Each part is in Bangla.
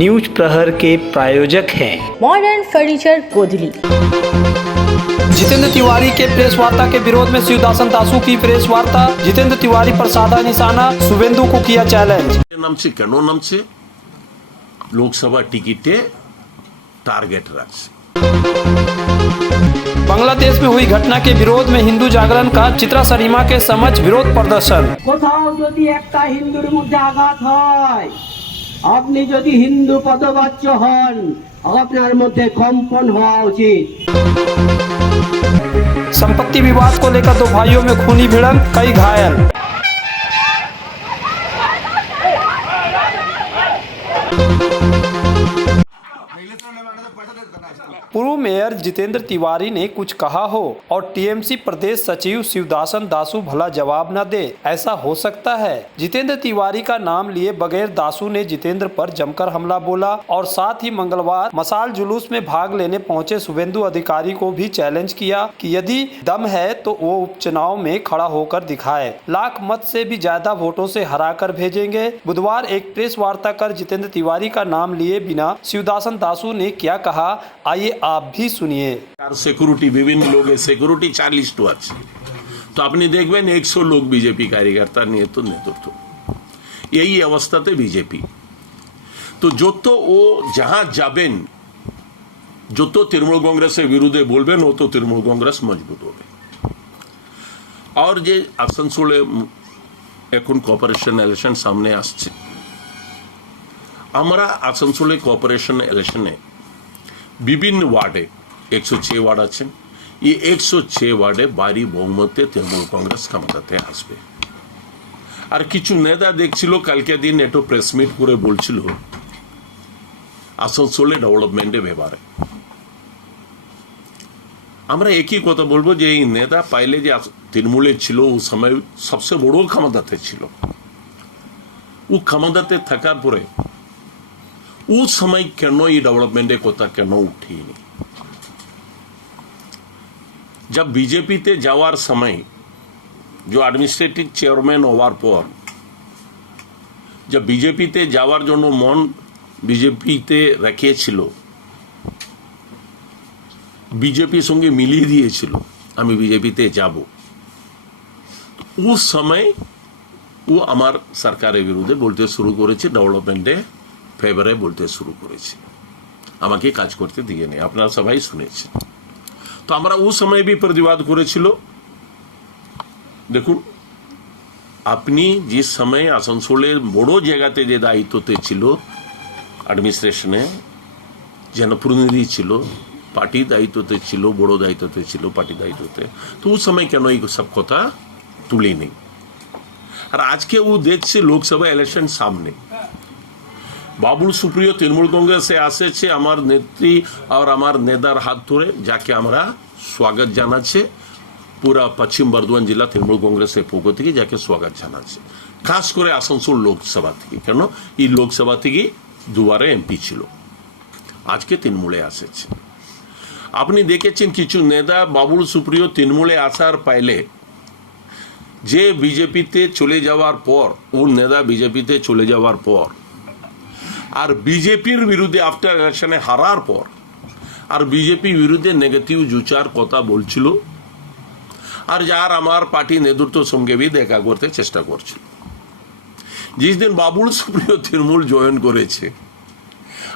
न्यूज प्रहर के प्रायोजक हैं मॉडर्न फर्नीचर कोदली। जितेंद्र तिवारी के प्रेस वार्ता के विरोध में शिवदासन दासू की प्रेस वार्ता। जितेंद्र तिवारी पर साधा निशाना, शुभेंदु को किया चैलेंज। नामছে কেন নামছে? লোকসভা টিকিটে টার্গেট রাখছে। बांग्लादेश में हुई घटना के विरोध में हिंदू जागरण का चित्रा सरीमा के समक्ष विरोध प्रदर्शन। কোথাও যদি একটা হিন্দুর মধ্যে আঘাত হয়, আপনি যদি হিন্দু পদবাচ্য হন, আপনার মধ্যে কম্পন হওয়া উচিত। संपत्ति विवाद को लेकर दो भाइयों में खूनी भिड़ंत, कई घायल। पूर्व मेयर जितेंद्र तिवारी ने कुछ कहा हो और टीएमसी प्रदेश सचिव शिवदासन दासू भला जवाब न दे, ऐसा हो सकता है? जितेंद्र तिवारी का नाम लिए बगैर दासू ने जितेंद्र पर जमकर हमला बोला और साथ ही मंगलवार मशाल जुलूस में भाग लेने पहुंचे शुभेंदु अधिकारी को भी चैलेंज किया कि यदि दम है तो वो उपचुनाव में खड़ा होकर दिखाए, लाख मत से भी ज्यादा वोटों से हरा कर भेजेंगे। बुधवार एक प्रेस वार्ता कर जितेंद्र तिवारी का नाम लिए बिना शिवदासन दासू ने क्या कहा, आइए आप भी सुनिए। সিকিউরিটি বিভিন্ন লোকের সিকিউরিটি 40টা আছে, তো আপনি দেখবেন 100 লোক বিজেপি কার্যকর্তা নিয়ে তো নেতৃত্ব। এই অবস্থাতে বিজেপি তো যত ও जहां যাবেন, যত তৃণমূল কংগ্রেসের বিরুদ্ধে বলবেন, তত তৃণমূল কংগ্রেস মজবুত হবে। আর যে আসানসোলে এখন কর্পোরেশন ইলেকশন সামনে আসছে, আমরা আসানসোলে কর্পোরেশন ইলেকশনে বিভিন্ন ওয়ার্ডে 106 ওয়ার্ড আছেন, এই 106 ওয়ার্ডে ভারী বহুমতে তৃণমূল কংগ্রেস ক্ষমতাতে আসবে। আর কিছু নেতা দেখছিল কালকে দিন একটু প্রেস মিট করে বলছিল আসানসোলে ডেভেলপমেন্টের ব্যাপারে। আমরা একই কথা বলবো যে এই নেতা পাইলে যে তৃণমূলে ছিল ও সময় সবচেয়ে বড় ক্ষমতাতে ছিল, ও ক্ষমতাতে থাকার পরে उस समय क्यों ये डेवलपमेंट कोता क्यों उठी? जब बीजेपी ते जावार समय जो एडमिनिस्ट्रेटिव चेयरमैन होवार पर जब बीजेपी ते जावार जो मन बीजेपी ते रखे छिलो, बीजेपी संगे मिलिए दिए छिलो आमी बीजेपी ते जाबो, उस समय वो आमार सरकारेर बिरुद्धे बोलते शुरू करेছে, डेवलपमेंटे ফেভারে বলতে শুরু করেছে, আমাকে কাজ করতে দিয়ে নেই। আপনারা সবাই শুনেছেন। তো আমরা ওই সময় भी प्रतिवाद করেছিল। দেখুন, আপনি যে সময় আসানসোলের বড় জায়গাতে যে দায়িত্বতে ছিল, অ্যাডমিনিস্ট্রেশনে জনপ্রতিনিধি ছিল, পার্টি দায়িত্বতে ছিল, বড় দায়িত্বতে ছিল, পার্টি দায়িত্বতে, তো ওই সময় কেন এই সব কথা তুলি নেই? আর আজকে ও দেখছে লোকসভা ইলেকশন সামনে, বাবুল সুপ্রিয় তৃণমূল কংগ্রেসে আসেছে আমার নেত্রী আর আমার নেতার হাত ধরে, যাকে আমরা স্বাগত জানাচ্ছি পুরা পশ্চিম বর্ধমান জেলা তৃণমূল কংগ্রেসের পক্ষ থেকে, যাকে স্বাগত জানাচ্ছে খাস করে আসানসোল লোকসভা থেকে। কেন এই লোকসভা থেকে দুবারে এমপি ছিল, আজকে তৃণমূলে আসেছে। আপনি দেখেছেন কিছু নেতা বাবুল সুপ্রিয় তৃণমূলে আসার পাইলে যে বিজেপিতে চলে যাওয়ার পর, ওর নেতা বিজেপিতে চলে যাওয়ার পর আর বিজেপির বিরুদ্ধে আফটার ইলেকশনে হারার পর আর বিজেপির বিরুদ্ধে নেগেটিভ জুচার কথা বলছিল, আর যার আমার পার্টি নেতৃত্বের সঙ্গে भी দেখা করতে চেষ্টা করছিল। যেদিন বাবুল সুপ্রিয় তৃণমূল জয়েন করেছে,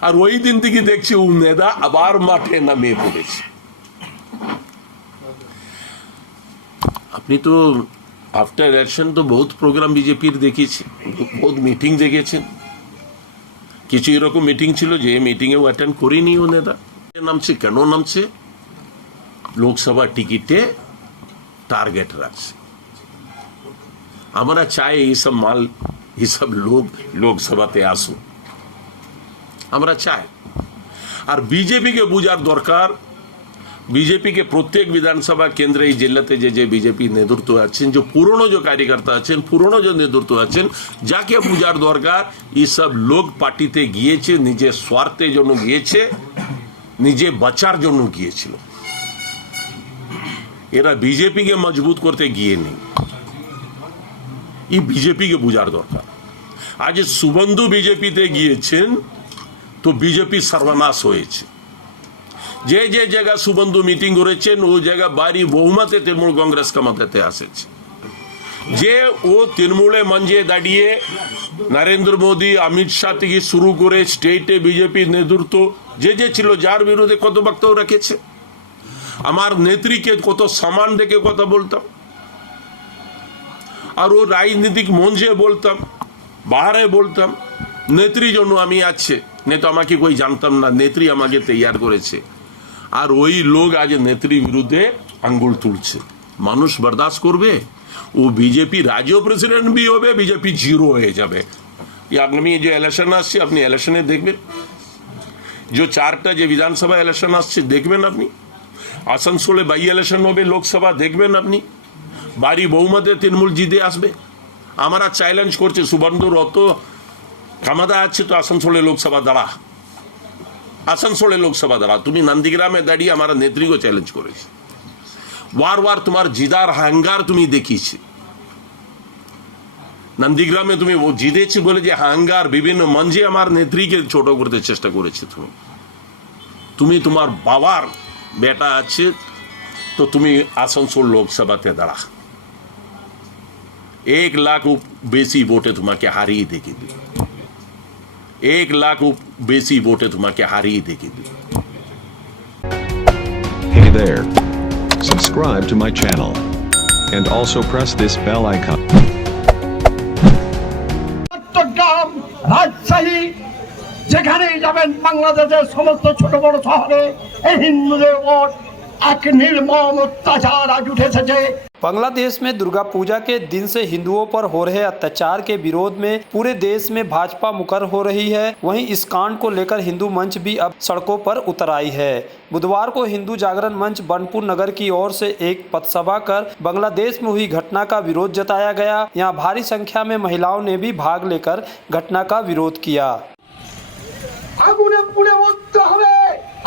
আর ওই দিন থেকে দেখছি ও নেতা আবার মাঠে নামিয়ে পড়েছে। আপনি তো আফটার ইলেকশন তো বহুত প্রোগ্রাম বিজেপির দেখেছেন, বহুত মিটিং দেখেছেন, কিছু এরকম মিটিং ছিল যে মিটিংয়েও অ্যাটেন্ড করিনি ও নেতা। নামছে কেন নামছে? লোকসভা টিকিটে টার্গেট রাখছে। আমরা চাই এইসব মাল, এইসব লোক লোকসভাতে আসুক, আমরা চাই। আর বিজেপিকে বোঝার দরকার, বিজেপিকে প্রত্যেক বিধানসভা কেন্দ্রে এই জেলাতে যে যে বিজেপি নেতৃত্ব আছেন, যে পুরনো যে কার্যকর্তা আছেন, পুরনো যে নেতৃত্ব আছেন, যাকে বোঝার দরকার এইসব লোক পার্টিতে গিয়েছে নিজের স্বার্থের জন্য গিয়েছে, নিজে বাঁচার জন্য গিয়েছিল। এরা বিজেপিকে মজবুত করতে গিয়ে নেই, এই বিজেপিকে বোঝার দরকার। আজ শুভেন্দু বিজেপিতে গিয়েছেন, তো বিজেপি সর্বনাশ হয়েছে। যে যে জায়গা শুভেন্দু মিটিং করেছেন ওই জায়গা বাড়ি বহুমতে তৃণমূল কংগ্রেস ক্ষমতাতে আসেছে। যে ও তৃণমূলে মঞ্চে দাঁড়িয়ে নরেন্দ্র মোদী, অমিত শাহ থেকে শুরু করে স্টেটে বিজেপির নেতৃত্ব যে যে ছিল, যার বিরুদ্ধে কত বক্তব্য রেখেছে। আমার নেত্রীকে কত সম্মান দেখে কথা বলতাম, আর ও রাজনীতিক মঞ্চে বলতাম, বাহারে বলতাম নেত্রী জন্য আমি আছে, नहीं तो আমাকে कोई জানতাম না, নেত্রী আমাকে তৈয়ার করেছে। আর ওই লোক আজ নেত্রী বিরুদ্ধে আঙ্গুল তুলছে। মানুষ বরদাস্ত করবে? ও বিজেপি রাজ্য প্রেসিডেন্ট भी হবে, বিজেপি জিরো হয়ে যাবে। আগামী যে ইলেকশন আসছে আপনি ইলেকশনে দেখবেন, যে চারটা যে বিধানসভা ইলেকশন আসছে দেখবেন আপনি, আসানসোলে বাই ইলেকশন হবে, লোকসভা দেখবেন আপনি, বাড়ি বহুমতে তৃণমূল জিতে আসবে। আমরা চ্যালেঞ্জ করছে শুভেন্দুর অত ক্ষমতা আছে তো আসানসোলে লোকসভা দাঁড়া, আসানসোলে লোকসভা দাঁড়া। তুমি নন্দীগ্রামে দাঁড়িয়ে আমার নেত্রী को চ্যালেঞ্জ করেছে, বার বার তোমার জিদার হাঙ্গার তুমি দেখিয়েছে। নন্দীগ্রামে তুমি ও জিতেছি বলে যে হাঙ্গার বিভিন্ন মঞ্চে আমার নেত্রীকে ছোট করতে চেষ্টা করেছে। তুমি তোমার বাবার বেটা আছে তো তুমি আসানসোল লোকসভাতে দাঁড়া, 1 লাখ বেশি ভোটে তোমাকে হারিয়ে দেখিয়ে দিবে, 1 লাখ বেশি ভোটে তোমাকে হারিয়ে দেখিয়ে দিবে। Hey there. Subscribe to my channel. And also press this bell icon. Chittagong, Rajshahi, যেখানেই যাবেন বাংলাদেশের সমস্ত ছোট বড় শহরে এই হিন্দুদের উপর এক নির্মম অত্যাচার আজ উঠে এসেছে। बांग्लादेश में दुर्गा पूजा के दिन से हिंदुओं पर हो रहे अत्याचार के विरोध में पूरे देश में भाजपा मुकर हो रही है। वहीं इस कांड को लेकर हिंदू मंच भी अब सड़कों पर उतर आई है। बुधवार को हिंदू जागरण मंच बनपुर नगर की ओर से एक पथसभा कर बांग्लादेश में हुई घटना का विरोध जताया गया। यहाँ भारी संख्या में महिलाओं ने भी भाग लेकर घटना का विरोध किया। আগুনে পুড়ে উঠতে হবে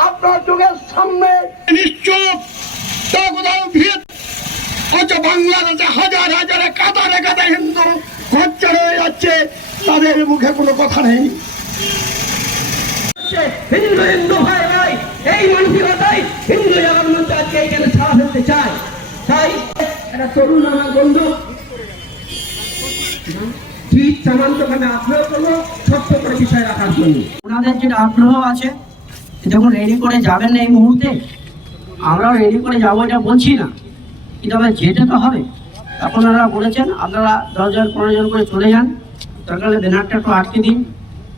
আপনার চোখের সামনে, নিশ্চুপ কোথাও ভিড় হচ্ছে। বাংলাদেশে হাজার হাজারে কাতারে কাতারে হিন্দু খরচা রয়ে যাচ্ছে, তাদের মুখে কোনো কথা নেই। হিন্দু হিন্দু ভাই ভাই, এই মানসিকতাই হিন্দু জাগরণ মঞ্চ আজকে এখানে ছাড়া ফেলতে চায়। তাই একটা তরুণ আমার বন্ধু ঠিক সামান্তখানে আগ্রহ করলো ছোট্ট করে বিষয় রাখার জন্য। ওনাদের যেটা আগ্রহ আছে যখন রেডি করে যাবেন না এই মুহূর্তে, আমরাও রেডি করে যাবো এটা বলছি না, কিন্তু আবার যেতে তো হবে। এখন ওনারা বলেছেন আপনারা 10 জন 15 জন করে চলে যান, দরকার হলে ব্যানারটা একটু আটকে দিন।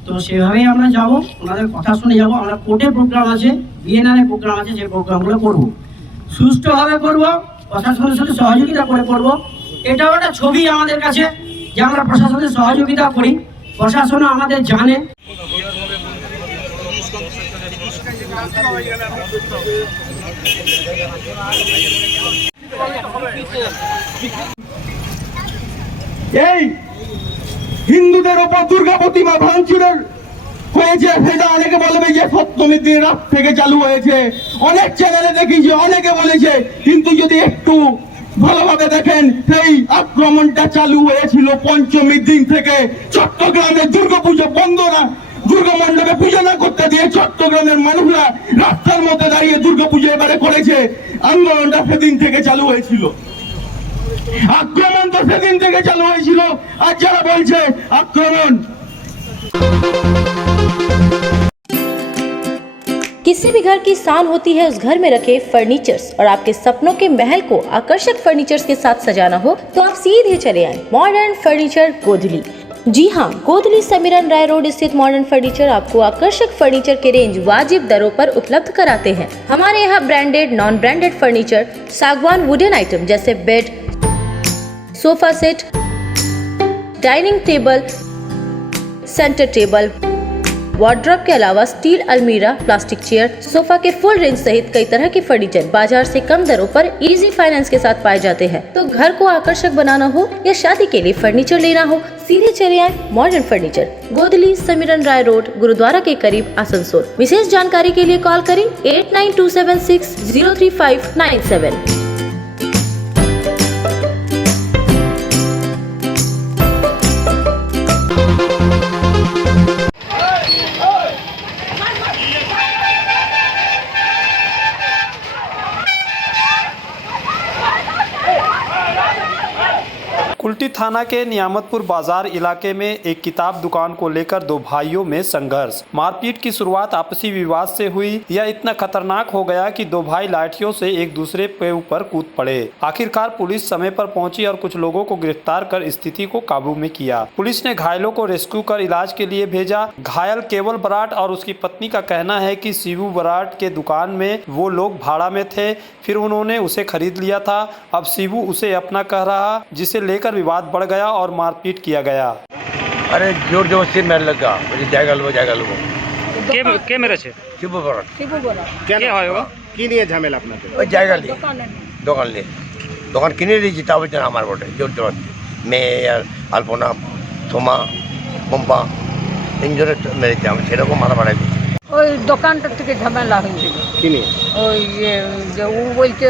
তো সেভাবেই আমরা যাব, ওনাদের কথা শুনে যাব। আমরা কোর্টের প্রোগ্রাম আছে, বিএনআর প্রোগ্রাম আছে, যে প্রোগ্রামগুলো করবো সুষ্ঠুভাবে করব, প্রশাসনের সাথে সহযোগিতা করে করব। এটাও একটা ছবি আমাদের কাছে যে আমরা প্রশাসনের সহযোগিতা করি, প্রশাসন আমাদের জানে। এই হিন্দুদের উপর দুর্গা প্রতিমা ভাঙচুরের হয়েছে, সেটা অনেকে বলবে যে সপ্তমীর দিন রাত থেকে চালু হয়েছে, অনেক চ্যানেলে দেখি যে অনেকে বলেছে। কিন্তু যদি একটু ভালোভাবে দেখেন, সেই আক্রমণটা চালু হয়েছিল পঞ্চমীর দিন থেকে। চট্টগ্রামে দুর্গাপুজো বন্ধ না, দুর্গা মণ্ডপে পুজো না করতে দিয়ে চট্টগ্রামের মানুষরা রাস্তার মধ্যে দাঁড়িয়ে দুর্গাপুজো এবারে করেছে। আন্দোলনটা সেদিন থেকে চালু হয়েছিল, আক্রমণ তো সেদিন থেকে চালু হয়েছিল। আর যারা বলছে আক্রমণ, किसी भी घर की शान होती है उस घर में रखे फर्नीचर्स, और आपके सपनों के महल को आकर्षक फर्नीचर्स के साथ सजाना हो तो आप सीधे चले आए मॉडर्न फर्नीचर गोदली। जी हाँ, गोदली समीरन राय रोड स्थित मॉडर्न फर्नीचर आपको आकर्षक फर्नीचर के रेंज वाजिब दरों पर उपलब्ध कराते हैं। हमारे यहाँ ब्रांडेड नॉन ब्रांडेड फर्नीचर, सागवान वुडन आइटम जैसे bed, sofa set, dining table, centre table, wardrobe के अलावा स्टील अलमीरा, प्लास्टिक चेयर, सोफा के फुल रेंज सहित कई तरह के फर्नीचर बाजार से कम दरों पर इजी फाइनेंस के साथ पाए जाते हैं। तो घर को आकर्षक बनाना हो या शादी के लिए फर्नीचर लेना हो, सीधे चले आए मॉडर्न फर्नीचर, गोदली समीरन राय रोड, गुरुद्वारा के करीब, आसनसोल। विशेष जानकारी के लिए कॉल करें 8927603597। कुल्टी थाना के नियामतपुर बाजार इलाके में एक किताब दुकान को लेकर दो भाइयों में संघर्ष। मारपीट की शुरुआत आपसी विवाद से हुई। यह इतना खतरनाक हो गया कि दो भाई लाठियों से एक दूसरे के ऊपर कूद पड़े। आखिरकार पुलिस समय पर पहुंची और कुछ लोगों को गिरफ्तार कर स्थिति को काबू में किया। पुलिस ने घायलों को रेस्क्यू कर इलाज के लिए भेजा। घायल केवल बराट और उसकी पत्नी का कहना है कि शिबू बराट के दुकान में वो लोग भाड़ा में थे, फिर उन्होंने उसे खरीद लिया था। अब शिबू उसे अपना कह रहा, जिसे लेकर विवाद बढ़ गया और मारपीट किया गया। अरे जोर जबरदस्ती मेरे लगा मुझे जाएगा लो কে মেরেছে? শিবু বড় কে হয় ও? কি নিয়ে ঝামেলা আপনাদের? ওই জায়গা নিয়ে দোকান কিনে দিয়েছি, তা বলছেন আমার বটে জোর জবরদস্তি। মেয়ে আর আলপনা সোমা পম্পা তিনজনে মেরেছে, আমি সেরকম মাথা বাড়াই দিচ্ছি। ওই দোকানটার থেকে ঝামেলা হয়েছিল। কি নিয়ে? ওই যে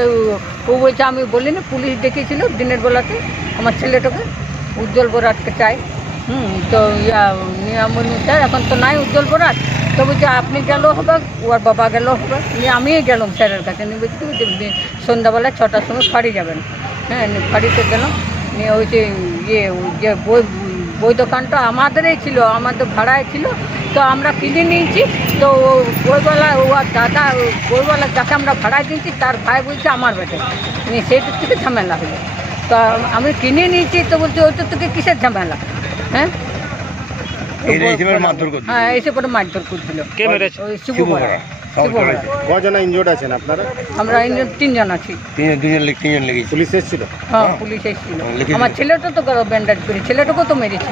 ও বলছে আমি বলিনি, পুলিশ ডেকেছিল দিনের বেলাতে আমার ছেলেটাকে উজ্জ্বল বরাটকে চাই। তো নিয়ম অনুসারে এখন তো নাই উজ্জ্বল বরাট, তো বলছে আপনি গেলেও হবে, ওর বাবা গেলেও হবে। নিয়ে আমিই গেলাম স্যারের কাছে, নিয়ে বলছি যে সন্ধ্যাবেলা 6টার সময় ফাঁড়ি যাবেন। হ্যাঁ, ফাঁড়িতে গেলাম, নিয়ে ওই যে বই দোকানটা আমাদেরই ছিল, আমাদের ভাড়ায় ছিল, তো আমরা কিনে নিয়েছি। তো বইওয়ালা ওর দাদা বইওয়ালা যাকে আমরা ভাড়ায় দিয়েছি তার ভাই বলছে আমার বেটে, নিয়ে সেইটার থেকে ঝামেলা হলো। তো আমি কিনে নিয়েছি, তো বলছি ওইটার থেকে কিসের ঝামেলা? হ্যাঁ, হ্যাঁ, এসে পরে মারধর করছিল। কে মেরেছে? ওই শিবু বড়া। কজন ইনজোর্ড আছেন আপনারা? আমরা তিনজন আছি। তিনজন লেগেছি। পুলিশ এসেছিল? হ্যাঁ, পুলিশ এসেছিল। আমার ছেলেটা তো ব্যান্ডেজ করে, ছেলেটাকেও তো মেরেছে।